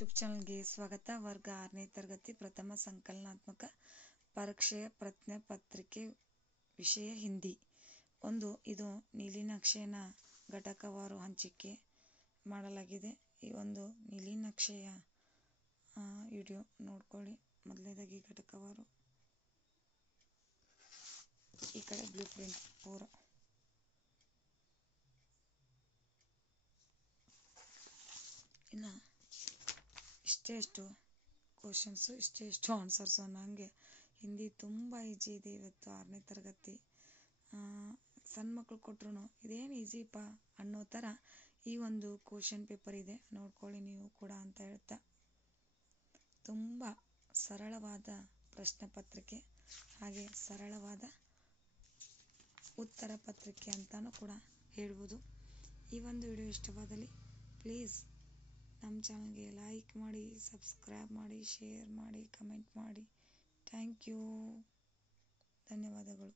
YouTube ಚಾನಲ್ಗೆ ಸ್ವಾಗತ. ವರ್ಗ 6ನೇ ತರಗತಿ ಪ್ರಥಮ ಸಂಕಲನಾತ್ಮಕ ಪರೀಕ್ಷೆಯ ಪ್ರಶ್ನೆ ಪತ್ರಿಕೆ, ವಿಷಯ ಹಿಂದಿ. ಇದು ನೀಲಿನಕ್ಷೆಯ ಘಟಕವಾರು ಹಂಚಿಕೆ ಮಾಡಲಾಗಿದೆ. ಈ ಒಂದು ನೀಲಿನಕ್ಷೆಯ ವಿಡಿಯೋ ನೋಡ್ಕೊಳ್ಳಿ. ಮೊದಲನೇದಾಗಿ ಘಟಕವಾರು, ಈ ಕಡೆ ಬ್ಲೂ ಪ್ರಿಂಟ್ ಪೂರ. ಇನ್ನು ಇಷ್ಟೆಷ್ಟು ಕ್ವಶನ್ಸು, ಇಷ್ಟೆಷ್ಟು ಆನ್ಸರ್ಸು ಅನ್ನೋಂಗೆ ಹಿಂದಿ ತುಂಬ ಈಜಿ ಇದೆ. ಇವತ್ತು 6ನೇ ತರಗತಿ ಸಣ್ಣ ಮಕ್ಕಳು ಕೊಟ್ರು ಇದೇನು ಈಜಿಪ್ಪ ಅನ್ನೋ ಥರ ಈ ಒಂದು ಕ್ವಶನ್ ಪೇಪರ್ ಇದೆ. ನೋಡ್ಕೊಳ್ಳಿ ನೀವು ಕೂಡ ಅಂತ ಹೇಳ್ತಾ, ತುಂಬ ಸರಳವಾದ ಪ್ರಶ್ನೆ ಪತ್ರಿಕೆ, ಹಾಗೆ ಸರಳವಾದ ಉತ್ತರ ಪತ್ರಿಕೆ ಅಂತಾನೂ ಕೂಡ ಹೇಳ್ಬೋದು. ಈ ಒಂದು ವಿಡಿಯೋ ಇಷ್ಟವಾದಲ್ಲಿ ಪ್ಲೀಸ್ ನಮ್ಮ ಚಾನಲ್ಗೆ ಲೈಕ್ ಮಾಡಿ, ಸಬ್ಸ್ಕ್ರೈಬ್ ಮಾಡಿ, ಶೇರ್ ಮಾಡಿ, ಕಮೆಂಟ್ ಮಾಡಿ. ಥ್ಯಾಂಕ್ ಯು, ಧನ್ಯವಾದಗಳು.